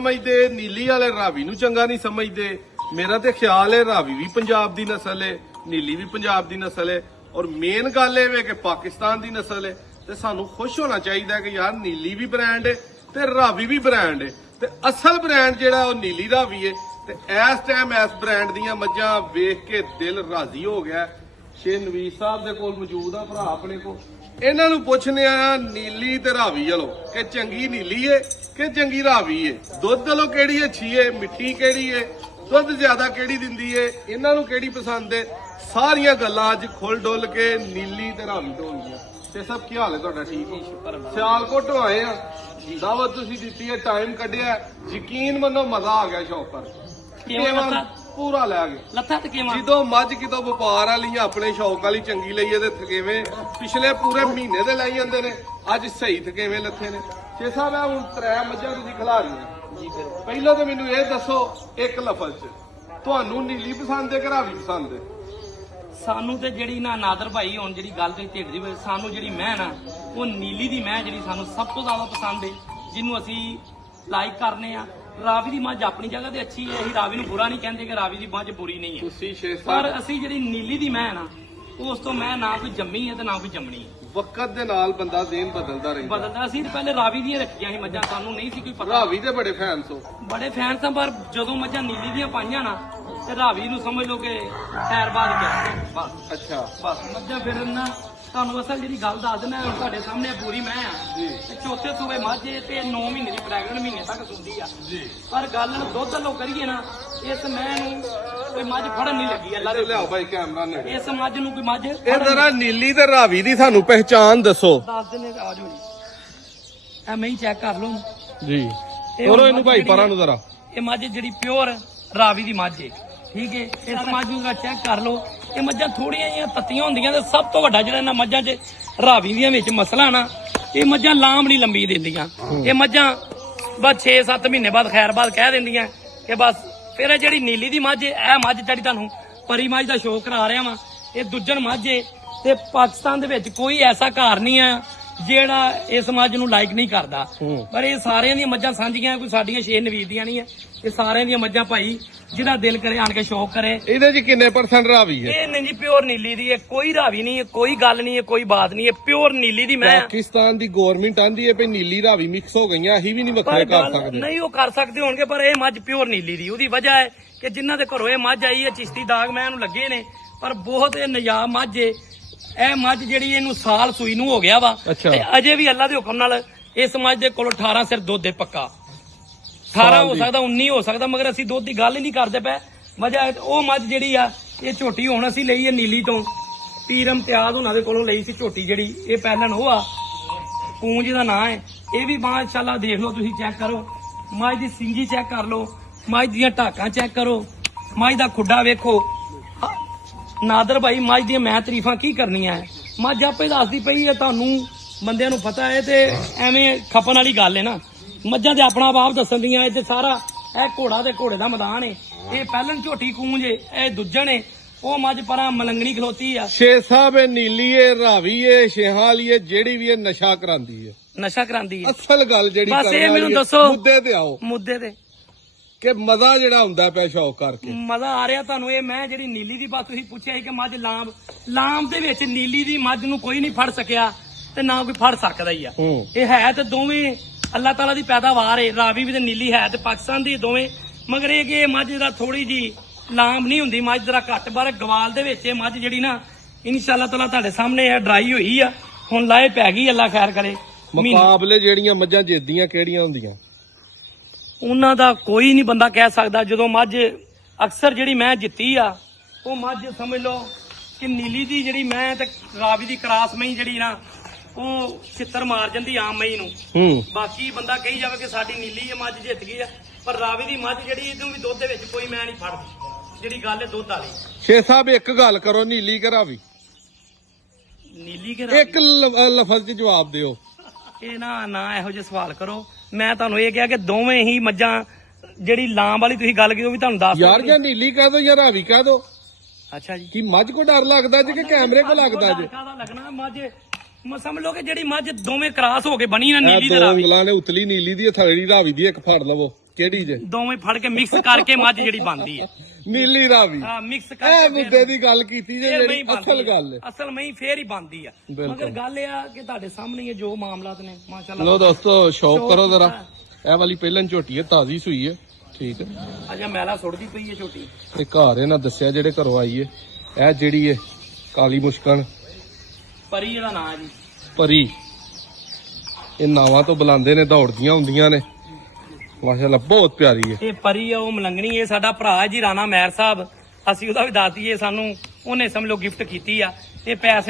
ਸਮਝਦੇ, ਨੀਲੀ ਵਾਲੇ ਰਾਵੀ ਨੂੰ ਚੰਗਾ ਨਹੀਂ ਸਮਝਦੇ। ਮੇਰਾ ਤੇ ਖਿਆਲ ਹੈ ਰਾਵੀ ਵੀ ਪੰਜਾਬ ਦੀ ਨਸਲ ਹੈ, ਨੀਲੀ ਵੀ ਪੰਜਾਬ ਦੀ ਨਸਲ ਹੈ। ਔਰ ਮੇਨ ਗੱਲ ਇਹ ਵੇ ਕਿ ਪਾਕਿਸਤਾਨ ਦੀ ਨਸਲ ਹੈ, ਤੇ ਸਾਨੂੰ ਖੁਸ਼ ਹੋਣਾ ਚਾਹੀਦਾ ਕਿ ਯਾਰ ਨੀਲੀ ਵੀ ਬ੍ਰਾਂਡ ਹੈ ਤੇ ਰਾਵੀ ਵੀ ਬ੍ਰਾਂਡ ਹੈ। ਤੇ ਅਸਲ ਬ੍ਰਾਂਡ ਜਿਹੜਾ ਉਹ ਨੀਲੀ ਰਾਵੀ ਹੈ, ਤੇ ਇਸ ਟਾਈਮ ਇਸ ਬ੍ਰਾਂਡ ਦੀਆਂ ਮੱਝਾਂ ਵੇਖ ਕੇ ਦਿਲ ਰਾਜ਼ੀ ਹੋ ਗਿਆ। ਸ਼ੇ ਨਵੀਸ ਸਾਹਿਬ ਦੇ ਕੋਲ ਮੌਜੂਦ ਆ ਭਰਾ ਆਪਣੇ ਕੋਲ। ਇਹਨਾਂ ਨੂੰ ਪੁੱਛਨੇ ਆ ਨੀਲੀ ਤੇ ਰਾਵੀ ਵਾਲੋ ਕਿ ਚੰਗੀ ਨੀਲੀ ਏ ਕਿ ਚੰਗੀ ਰਾਵੀ ਏ? ਦੁੱਧ ਵਾਲੋ ਕਿਹੜੀ ਅੱਛੀ ਏ ਮਿੱਠੀ ਕਿਹੜੀ ਏ? ਦੁੱਧ ਜ਼ਿਆਦਾ ਕਿਹੜੀ ਦਿੰਦੀ ਏ? ਇਹਨਾਂ ਨੂੰ ਕਿਹੜੀ ਪਸੰਦ ਏ? ਸਾਰੀਆਂ ਗੱਲਾਂ ਅੱਜ ਖੁੱਲ ਡੁੱਲ ਕੇ ਨੀਲੀ ਤੇ ਰਾਵੀ ਤੋਂ ਹੋਣਗੀਆਂ ਤੇ ਸਭ ਕੀ ਹਾਲ ਹੈ ਤੁਹਾਡਾ ਠੀਕ ਹੋ? ਸਿਆਲਕੋਟ ਤੋਂ ਆਏ ਆ। ਦਾਵਤ ਤੁਸੀਂ ਦਿੱਤੀ ਹੈ ਟਾਈਮ ਕੱਢਿਆ। ਯਕੀਨ ਮੰਨੋ ਮਜ਼ਾ ਆ ਗਿਆ ਸ਼ੌਪ ਪਰ। ਕਿਵੇਂ ਲੱਥਾ? ਪੂਰਾ ਲੈ ਗਏ। ਲੱਥਾ ਤੇ ਕਿਵੇਂ? ਜਦੋਂ ਮੱਝ ਕਿਤੋਂ ਵਪਾਰ ਵਾਲੀ ਆਪਣੇ ਸ਼ੌਕ ਵਾਲੀ ਚੰਗੀ ਲਈ ਤੇ ਥਕੇਵੇਂ ਪਿਛਲੇ ਪੂਰੇ ਮਹੀਨੇ ਦੇ ਲਈ ਜਾਂਦੇ ਨੇ। ਅੱਜ ਸਹੀ ਥਕੇਵੇਂ ਲੱਥੇ ਨੇ? ਛੇ ਸਾਹਿਬ ਆ ਹੁਣ ਤਰੇ ਮੱਝਾਂ ਤੁਸੀਂ ਖਿਲਾ ਜੀ ਫਿਰ। ਪਹਿਲਾਂ ਤਾਂ ਮੈਨੂੰ ਇਹ ਦੱਸੋ ਇੱਕ ਲਫ਼ਜ਼ ਚ ਤੁਹਾਨੂੰ ਨੀਲੀ ਪਸੰਦ ਹੈ ਕਿ ਰਾਵੀ ਪਸੰਦ ਹੈ? ਸਾਨੂੰ ਤੇ ਜਿਹੜੀ ਨਾ ਨਾਦਰ ਭਾਈ ਹੁਣ ਜਿਹੜੀ ਗੱਲ ਤੇ ਢਿੱਡ ਦੀ ਸਾਨੂੰ ਜਿਹੜੀ ਮੈਂ ਨਾ ਉਹ ਨੀਲੀ ਦੀ ਮੈਂ ਜਿਹੜੀ ਸਾਨੂੰ ਸਭ ਤੋਂ ਜ਼ਿਆਦਾ ਪਸੰਦ ਹੈ ਜਿਹਨੂੰ ਅਸੀਂ ਲਾਈਕ ਕਰਨੇ ਆ। ਰਾਵੀ ਦੀ ਮੱਝ ਆਪਣੀ ਜਗ੍ਹਾ ਤੇ ਅੱਛੀ ਹੈ ਅਸੀਂ ਰਾਵੀ ਨੂੰ ਬੁਰਾ ਨਹੀਂ ਕਹਿੰਦੇ ਕਿ ਰਾਵੀ ਦੀ ਮੱਝ ਬੁਰੀ ਨਹੀਂ ਹੈ। ਤੁਸੀਂ ਪਰ ਅਸੀਂ ਜਿਹੜੀ ਨੀਲੀ ਦੀ ਮੈਂ ਨਾ ਉਸ ਤੋਂ ਮੈਂ ਨਾ ਕੋਈ ਜੰਮੀ ਹੈ ਤੇ ਨਾ ਕੋਈ ਜੰਮਣੀ ਹੈ। ਵਕਤ ਦੇ ਨਾਲ ਬੰਦਾ ਦੇਨ ਬਦਲਦਾ ਰਹਿੰਦਾ। ਬਦਲਦਾ ਤਾਂ ਪਹਿਲੇ ਰਾਵੀ ਦੀਆਂ ਰੱਖੀਆਂ ਸੀ ਮੱਝਾਂ ਸਾਨੂੰ ਨਹੀਂ ਸੀ ਕੋਈ ਪਤਾ। ਰਾਵੀ ਦੇ ਬੜੇ ਫੈਨ ਸੋ ਬੜੇ ਫੈਨ ਸਾਂ ਪਰ ਜਦੋਂ ਮੱਝਾਂ ਨੀਲੀ ਦੀਆਂ ਪਾਈਆਂ ਨਾ ਤੇ ਰਾਵੀ ਨੂੰ ਸਮਝ ਲਓ ਕਿ ਖੈਰਬਾਦ ਗਿਆ ਬਸ। ਅੱਛਾ। ਬਸ ਮੱਝਾਂ ਫਿਰ ਨਾ ਤੁਹਾਨੂੰ ਅਸਲ ਜਿਹੜੀ ਗੱਲ ਦੱਸ ਦਿੰਦਾ ਹੁਣ ਤੁਹਾਡੇ ਸਾਹਮਣੇ ਪੂਰੀ ਮੈਂ ਆ। ਜੀ। ਤੇ ਚੌਥੇ ਸੂਬੇ ਮਾਝੇ ਤੇ 9 ਮਹੀਨੇ ਦੀ ਪ੍ਰੈਗਨੈਂਟ ਮਹੀਨੇ ਤੱਕ ਸੁਣਦੀ ਆ। ਜੀ। ਪਰ ਗੱਲ ਨੂੰ ਦੁੱਧ ਲੋ ਕਰੀਏ ਨਾ ਇਸ ਮੈਂ ਨੂੰ ਕੋਈ ਮੱਝ ਫੜਨ ਨਹੀਂ ਲੱਗੀ ਅੱਲਾ ਦੇ ਲਿਆਓ ਭਾਈ ਕੈਮਰਾ ਨੇੜੇ। ਇਸ ਮੱਝ ਨੂੰ ਕੋਈ ਮੱਝ ਇਹ ਫੜਨ ਜ਼ਰਾ ਨੀਲੀ ਤੇ ਰਾਵੀ ਦੀ ਸਾਨੂੰ ਪਹਿਚਾਨ ਦੱਸੋ। ਦੱਸ ਦਿੰਦੇ ਆ ਜਾਓ ਜੀ। ਐ ਮੈਂ ਹੀ ਚੈੱਕ ਕਰ ਲਓ। ਜੀ। ਇਹ ਤੋਰੋ ਹੁਣ ਇਹਨੂੰ ਭਾਈ ਜਿਹੜੀ ਪਰਾਂ ਨੂੰ ਜ਼ਰਾ। ਇਹ ਮੱਝ ਜਿਹੜੀ ਪਿਓਰ ਰਾਵੀ ਦੀ ਮੱਝ ਹੈ। ਠੀਕ ਹੈ? ਇਸ ਮੱਝ ਨੂੰ ਜਰਾ ਚੈੱਕ ਕਰ ਲਓ। ਇਹ ਮੱਝਾਂ ਥੋੜੀਆਂ ਜਿਹੀਆਂ ਤੱਤੀਆਂ ਹੁੰਦੀਆਂ ਤੇ ਸਭ ਤੋਂ ਵੱਡਾ ਜਿਹੜਾ ਇਹਨਾਂ ਮੱਝਾਂ 'ਚ ਰਾਵੀ ਦੀਆਂ ਵਿੱਚ ਮਸਲਾ ਨਾ ਇਹ ਮੱਝਾਂ ਲਾਂਬ ਨਹੀਂ ਲੰਬੀ ਦਿੰਦੀਆਂ। ਇਹ ਮੱਝਾਂ ਬਸ 6-7 ਮਹੀਨੇ ਬਾਅਦ ਖੈਰ ਬਾਅਦ ਕਹਿ ਦਿੰਦੀਆਂ ਕਿ ਬਸ ਫਿਰ ਇਹ ਜਿਹੜੀ ਨੀਲੀ ਦੀ ਮੱਝ ਹੈ, ਇਹ ਮੱਝ ਜਿਹੜੀ ਤੁਹਾਨੂੰ ਪਰੀ ਮੱਝ ਦਾ ਸ਼ੋਅ ਕਰਾ ਰਿਹਾ ਵਾਂ। ਇਹ ਦੁੱਜਣ ਮੱਝ ਹੈ ਤੇ ਪਾਕਿਸਤਾਨ ਦੇ ਵਿੱਚ ਕੋਈ ਐਸਾ ਘਰ ਨਹੀਂ ਆ ਜਿਹੜਾ ਇਸ ਮੱਝ ਨੂੰ ਲਾਈਕ ਨਹੀਂ ਕਰਦਾ। ਪਰ ਇਹ ਸਾਰਿਆਂ ਦੀਆਂ ਮੱਝਾਂ ਸਾਂਝੀਆਂ ਕੋਈ ਸਾਡੀਆਂ ਛੇ ਨਵੀਰ ਦੀਆਂ ਨਹੀਂ ਹੈ ਇਹ ਸਾਰਿਆਂ ਦੀਆਂ ਮੱਝਾਂ ਭਾਈ ਜਿਹਦਾ ਦਿਲ ਕਰੇ ਆਣ ਕੇ ਸ਼ੌਕ ਕਰੇ। ਇਹਦੇ 'ਚ ਕਿੰਨੇ ਪਰਸੈਂਟ ਰਾਵੀ ਹੈ? ਇਹ ਨਹੀਂ ਜੀ ਪਿਓਰ ਨੀਲੀ ਦੀ ਹੈ ਕੋਈ ਰਾਵੀ ਨਹੀਂ ਹੈ ਕੋਈ ਗੱਲ ਨਹੀਂ ਹੈ ਕੋਈ ਬਾਤ ਨਹੀਂ ਹੈ ਪਿਓਰ ਨੀਲੀ ਦੀ ਮੈਂ ਪਾਕਿਸਤਾਨ ਦੀ ਗਵਰਨਮੈਂਟ ਆਂਦੀ ਹੈ ਵੀ ਨੀਲੀ ਰਾਵੀ ਮਿਕਸ ਹੋ ਗਈਆਂ ਅਸੀਂ ਵੀ ਨਹੀਂ ਵੱਖਰੇ ਕਰ ਸਕਦੇ। ਨਹੀਂ ਉਹ ਕਰ ਸਕਦੇ ਹੋਣਗੇ ਪਰ ਇਹ ਮੱਝ ਪਿਓਰ ਨੀਲੀ ਦੀ ਉਹਦੀ ਵਜ੍ਹਾ ਹੈ ਕਿ ਜਿਨ੍ਹਾਂ ਦੇ ਘਰੋਂ ਇਹ ਮੱਝ ਆਈ ਹੈ ਚਿਸ਼ਤੀ ਦਾਗ ਮੈਂ ਇਹਨੂੰ ਲੱਗੇ ਨੇ ਪਰ ਬਹੁਤ ਇਹ ਨਜਾਬ ਮੱਝ ਹੈ ਇਹ ਮੱਝ ਜਿਹੜੀ ਇਹਨੂੰ ਸਾਲ ਸੂਈ ਨੂੰ ਹੋ ਗਿਆ ਵਾ। ਅੱਛਾ। ਤੇ ਅਜੇ ਵੀ ਅੱਲਾ ਦੇ ਹੁਕਮ ਨਾਲ ਇਸ ਮੱਝ ਦੇ ਕੋਲ 18 ਸਿਰ ਦੁੱਧ ਹੈ ਪੱਕਾ। 18 ਹੋ। ਸਕਦਾ 19 ਹੋ ਸਕਦਾ ਮਗਰ ਅਸੀਂ ਦੁੱਧ ਦੀ ਗੱਲ ਹੀ ਨਹੀਂ ਕਰਦੇ ਪਏ। ਹੈ ਉਹ ਮੱਝ ਜਿਹੜੀ ਆ ਇਹ ਝੋਟੀ ਹੁਣ ਅਸੀਂ ਲਈ ਹੈ ਨੀਲੀ ਤੋਂ। ਪੀਰ ਇਮਤਿਆਜ਼ ਉਹਨਾਂ ਦੇ ਕੋਲੋਂ ਲਈ ਸੀ ਝੋਟੀ ਜਿਹੜੀ ਇਹ ਪਹਿਲਣ ਉਹ ਆ। ਪੂੰਜ ਦਾ ਨਾਂ ਹੈ। ਇਹ ਵੀ ਮਾਸ਼ਾਅੱਲਾ ਦੇਖ ਲਓ ਤੁਸੀਂ ਚੈੱਕ ਕਰੋ। ਮੱਝ ਦੀ ਸਿੰਗੀ ਚੈੱਕ ਕਰ ਲਓ। ਮੱਝ ਦੀਆਂ ਢਾਕਾਂ ਚੈੱਕ ਕਰੋ। ਮੱਝ ਦਾ ਖੁੱਡਾ ਵੇਖੋ। ਨਾਦਰ ਭਾਈ ਮੱਝ ਦੀਆਂ ਮੈਂ ਤਾਰੀਫਾਂ ਕੀ ਕਰਨੀਆਂ ਹੈ ਮੱਝ ਆਪੇ ਦੱਸਦੀ ਪਈ ਹੈ ਤੁਹਾਨੂੰ ਬੰਦਿਆਂ ਨੂੰ ਪਤਾ ਹੈ ਤੇ ਐਵੇਂ ਖਪਣ ਵਾਲੀ ਗੱਲ ਹੈ ਨਾ। ਮੱਝਾਂ ਤੇ ਆਪਣਾ ਬਾਪ ਦੱਸਣ ਦੀਆਂ ਇਹ ਤੇ ਸਾਰਾ ਇਹ ਘੋੜਾ ਤੇ ਘੋੜੇ ਦਾ ਮੈਦਾਨ ਹੈ ਇਹ ਪਹਿਲਣ ਝੋਟੀ ਕੂੰਜ ਹੈ ਇਹ ਦੁੱਜਣ ਹੈ ਉਹ ਮੱਝ ਪਰਾਂ ਮਲੰਗਣੀ ਖਲੋਤੀ ਆ। ਛੇ ਸਾਹਿਬ ਇਹ ਨੀਲੀ ਏ ਰਾਵੀ ਏ ਛੇਹਾਂ ਵਾਲੀ ਏ ਜਿਹੜੀ ਵੀ ਇਹ ਨਸ਼ਾ ਕਰਾਂਦੀ ਏ ਨਸ਼ਾ ਕਰਾਂਦੀ ਹੈ ਅਸਲ ਗੱਲ ਜਿਹੜੀ ਬਸ ਇਹ ਕਰਨ ਮੈਨੂੰ ਏ, ਦੱਸੋ। ਮੁੱਦੇ ਤੇ ਆਓ। ਮੁੱਦੇ ਤੇ। ਕਿ ਮਜ਼ਾ ਜਿਹੜਾ ਹੁੰਦਾ ਪਿਆ ਸ਼ੌਕ ਕਰਕੇ। ਮਜ਼ਾ ਆ ਰਿਹਾ ਤੁਹਾਨੂੰ ਇਹ ਮੈਂ ਜਿਹੜੀ ਨੀਲੀ ਦੀ ਬਾਤ ਤੁਸੀਂ ਪੁੱਛਿਆ ਸੀ ਕਿ ਮੱਝ ਲਾਂਬ ਲਾਂਬ ਦੇ ਵਿੱਚ ਨੀਲੀ ਦੀ ਮੱਝ ਨੂੰ ਕੋਈ ਨਹੀਂ ਫੜ ਸਕਿਆ ਤੇ ਨਾ ਕੋਈ ਫੜ ਸਕਦਾ ਹੀ ਆ। ਹੂੰ। ਇਹ ਹੈ ਤੇ ਦੋਵੇਂ ਅੱਲਾਹ ਤਾਲਾ ਦੀ ਪੈਦਾਵਾਰ ਹੈ ਰਾਵੀ ਵੀ ਤੇ ਨੀਲੀ ਹੈ ਤੇ ਪਾਕਿਸਤਾਨ ਦੀ ਦੋਵੇਂ। ਮਗਰ ਇਹ ਕਿ ਮੱਝ ਦਾ ਥੋੜੀ ਜੀ ਲਾਂਬ ਨਹੀਂ ਹੁੰਦੀ ਮੱਝ ਜਰਾ ਘੱਟ ਪਰ ਗਵਾਲ ਦੇ ਵਿੱਚ ਇਹ ਮੱਝ ਜਿਹੜੀ ਨਾ ਇਨਸ਼ਾਅੱਲਾ ਤਾਲਾ ਤੁਹਾਡੇ ਸਾਹਮਣੇ ਇਹ ਡਰਾਈ ਹੋਈ ਆ ਹੁਣ ਲਾਏ ਪੈ ਗਈ ਅੱਲਾ ਖੈਰ ਕਰੇ। ਮੁਕਾਬਲੇ ਜਿਹੜੀਆਂ ਮੱਝਾਂ ਜਿੱਤਦੀਆਂ ਕਿਹੜੀਆਂ ਹੁੰਦੀਆਂ? ਉਹਨਾਂ ਦਾ ਕੋਈ ਨਹੀਂ ਬੰਦਾ ਕਹਿ ਸਕਦਾ। ਜਦੋਂ ਮੱਝ ਅਕਸਰ ਜਿਹੜੀ ਮੈਂ ਜਿੱਤੀ ਆ ਉਹ ਮੱਝ ਸਮਝ ਲਓ ਕਿ ਨੀਲੀ ਦੀ ਜਿਹੜੀ ਮੈਂ ਤੇ ਰਾਵੀ ਦੀ ਕਰਾਸ ਮਈ ਜਿਹੜੀ ਨਾ ਉਹ ਛਿੱਤਰ ਮਾਰ ਜਾਂਦੀ ਆਮ ਮਈ ਨੂੰ। ਹੂੰ। ਬਾਕੀ ਬੰਦਾ ਕਹੀ ਜਾਵੇ ਕਿ ਸਾਡੀ ਨੀਲੀ ਮੱਝ ਜਿੱਤ ਗਈ ਆ ਪਰ ਰਾਵੀ ਦੀ ਮੱਝ ਜਿਹੜੀ ਇਹਨੂੰ ਵੀ ਦੁੱਧ ਦੇ ਵਿੱਚ ਕੋਈ ਮੈਂ ਨਹੀਂ ਫੜਦੀ। ਜਿਹੜੀ ਗੱਲ ਹੈ ਦੁੱਧ ਵਾਲੀ। ਛੇ ਸਾਹਿਬ ਇੱਕ ਗੱਲ ਕਰੋ ਨੀਲੀ ਕਿ ਰਾਵੀ? ਨੀਲੀ ਕਿ ਰਾਵੀ? ਇੱਕ ਲਫ਼ਜ਼ 'ਚ ਜਵਾਬ ਦਿਓ। ਇਹ ਨਾ ਨਾ ਇਹੋ ਜਿਹੇ ਸਵਾਲ ਕਰੋ। ਮੈਂ ਤੁਹਾਨੂੰ ਇਹ ਕਿਹਾ ਕਿ ਦੋਵੇਂ ਹੀ ਮੱਝਾਂ ਜਿਹੜੀ ਲਾਂ ਵਾਲੀ ਤੁਸੀਂ ਗੱਲ ਕੀਤੀ ਉਹ ਵੀ ਤੁਹਾਨੂੰ ਦੱਸ ਯਾਰ। ਜਾਂ ਨੀਲੀ ਕਹਿ ਦੋ ਜਾਂ ਰਾਵੀ ਕਹਿ ਦੋ? ਅੱਛਾ ਜੀ। ਕੀ ਮੱਝ ਕੋ ਡਰ ਲੱਗਦਾ ਜੇ ਕਿ ਕੈਮਰੇ ਕੋ ਲੱਗਦਾ ਜੇ। ਕਾਹਦਾ ਲੱਗਣਾ ਮੱਝ। ਮ ਸਮਝ ਲਓ ਕਿ ਜਿਹੜੀ ਮੱਝ ਦੋਵੇਂ ਕਰਾਸ ਹੋ ਕੇ ਬਣੀ ਨਾ ਨੀਲੀ ਦੋ ਤੇ ਰਾਵੀ ਉਂਗਲਾਂ ਨੇ ਉਤਲੀ ਨੀਲੀ ਦੀ ਰਾਵੀ ਦੀ ਇੱਕ ਫੜ ਲਵੋ। ਕਿਹੜੀ ਜੇ? ਦੋਵੇਂ ਫੜ ਕੇ ਮਿਕਸ ਕਰਕੇ ਮੱਝ ਜਿਹੜੀ ਬਣਦੀ ਹੈ। ਨੀਲੀ ਰਾਵੀ ਆ ਮਿਕਸ ਇਹ ਕਰਕੇ ਮੁੱਦੇ ਦੀ ਗੱਲ ਕੀਤੀ ਜੇ ਜਿਹੜੀ ਅਸਲ ਗੱਲ। ਹੈ। ਅਸਲ ਮਹੀਂ ਫੇਰ ਹੀ ਬਣਦੀ ਆ। ਮਗਰ ਗੱਲ ਇਹ ਆ ਕਿ ਤੁਹਾਡੇ ਸਾਹਮਣੇ ਹੀ ਹੈ ਜੋ ਮਾਮਲਾਤ ਨੇ ਮਾਸ਼ਾਅੱਲਾ। ਲੋ ਦੋਸਤੋ ਸ਼ੌਕ ਸ਼ੌਕ ਕਰੋ ਜ਼ਰਾ। ਇਹ ਵਾਲੀ ਪਹਿਲਾਂ ਝੋਟੀ ਹੈ ਤਾਜ਼ੀ ਸੂਈ ਹੈ ਠੀਕ ਹੈ ਅਜਾ ਮੈਲਾ ਸੁੱਟਦੀ ਪਈ ਹੈ ਛੋਟੀ ਤੇ ਘਰ ਇਹਨਾਂ ਦੱਸਿਆ ਜਿਹੜੇ ਘਰੋਂ ਆਈ ਹੈ ਇਹ ਜਿਹੜੀ ਹੈ ਕਾਲੀ ਮੁਸ਼ਕਣ ਪਰੀ ਇਹਦਾ ਨਾਂ ਹੈ ਜੀ। ਪਰੀ। ਇਹ ਨਾਵਾਂ ਤੋਂ ਬੁਲਾਉਂਦੇ ਨੇ ਦੌੜਦੀਆਂ ਹੁੰਦੀਆਂ ਨੇ। ਮਾਸ਼ਾਅੱਲਾ ਬਹੁਤ ਪਿਆਰੀ ਹੈ। ਇਹ ਪਰੀ ਆ, ਉਹ ਮਲੰਗਣੀ ਇਹ ਸਾਡਾ ਭਰਾ ਜੀ, ਰਾਣਾ ਮਹਿਰ ਸਾਹਿਬ। ਅਸੀਂ ਉਹਦਾ ਵੀ ਦੱਸ ਦਈਏ ਸਾਨੂੰ, ਉਹਨੇ ਸਮਝ ਲਓ ਗਿਫਟ ਕੀਤੀ ਆ। ਇਹ ਪੈਸੇ